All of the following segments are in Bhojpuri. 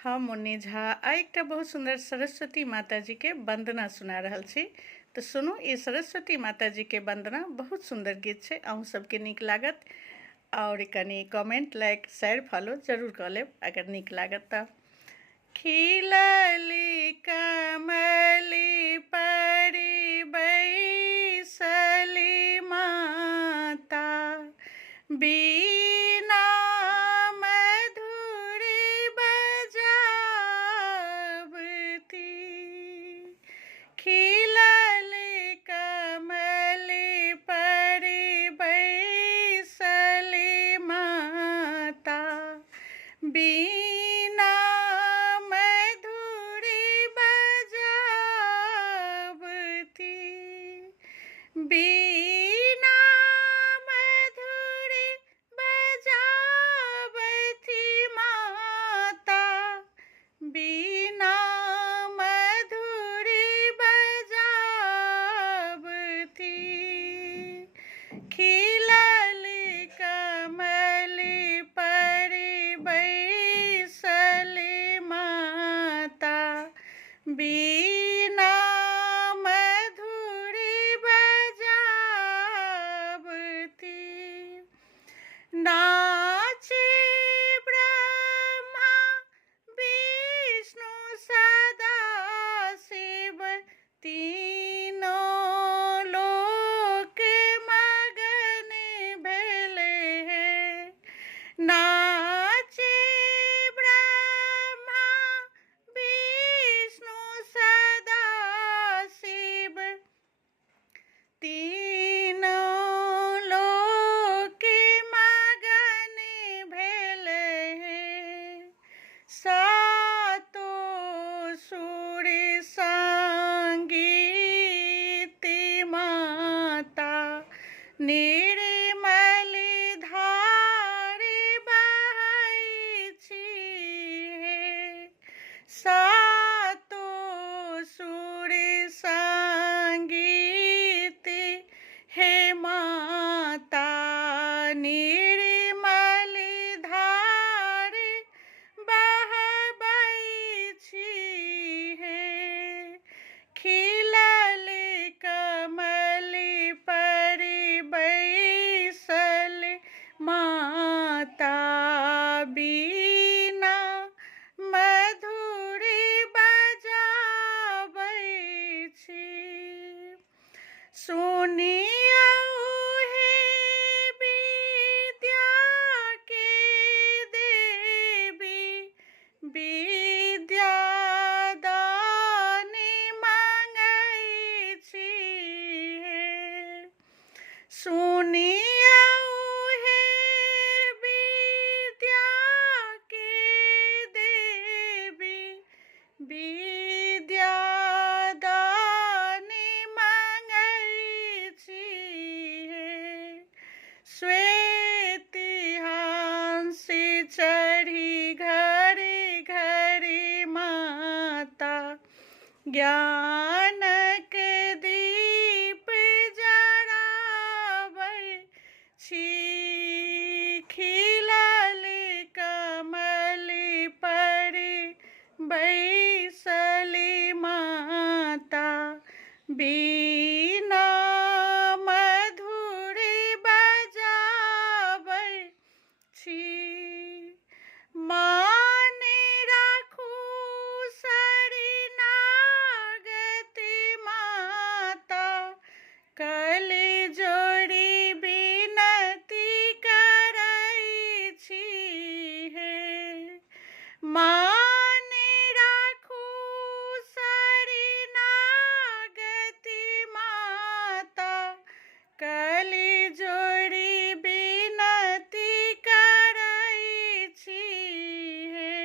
हम मुन्नी झा आ एकटा बहुत सुंदर सरस्वती माता जी के वंदना सुना रहल छी। तो सुनू, ई सरस्वती माता जी के वंदना बहुत सुंदर गीत छै, अहूँ सबके नीक लागत। और कनी कमेंट, लाइक, शेयर, फॉलो जरूर कऽ लेब अगर नीक लागत तऽ। खिलली कमली परी बैसली माता, बीना मधुरी बजावती। खिलली कमली परी बैसली माता, बीना मधुरी बजावती। बीना मधुरी बजावती माता, बीना मधुरी बजावती। खिलली कमली परी बैसली माता, बीना मधुरी बजावती। नाचे ब्रह्मा विष्णु सदा शिव, तीनों लोक मगन भेले हैं। नाचे ब्रह्मा विष्णु सदा शिव, तीनों लोक मगन भेले हैं। सातो सुर संगीत माता, निर्मल धार बहै छी। सातो सुर संगीत हे माता, निर्मल धार बहबै छी हे। खिलली कमली परी बैसल माता, बीना मधुरी बजाबै छी। सुनियौ हे विद्या के देवी, विद्या दान मांगै छी हे। सुनियौ हे विद्या के देवी, विद्या दान मांगै छी हे। श्वेत हंस चढ़ी घरे घरे माता, ज्ञानक दीप जराबै छी। खिलली कमली परी बैसली माता, बीना मधुरी बजाबै छी। मान राखू शरणागति माता, कली जोड़ी विनती करै छी हे। मान राखू शरणागति माता, कली जोड़ी विनती करै छी हे।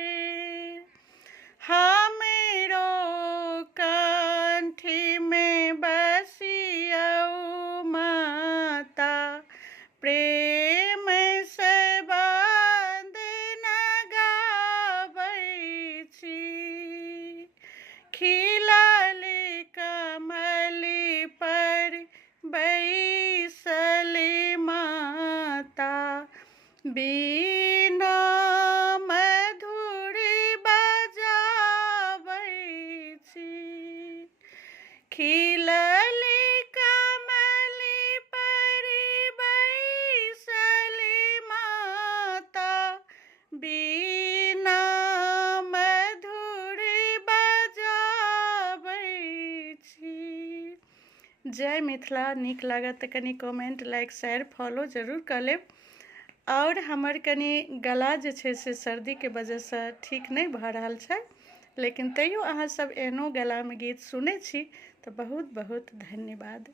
हमरो कंठ में बसियौ माता, प्रेम से वंदना गाबै छी। खिलली कमली पर बैसली माता, बीना मधुरी बज जय मिथिला नीक लागत तऽ कनि कमेंट लाइक शेयर फॉलो जरूर कऽ लेब। और हमर कनि गला जे छै से सर्दीके वजहसँ ठीक नहि भऽ रहल छै, लेकिन तैयो अहाँ सब एहनो गलामे गीत सुनै छी तऽ बहुत बहुत धन्यवाद।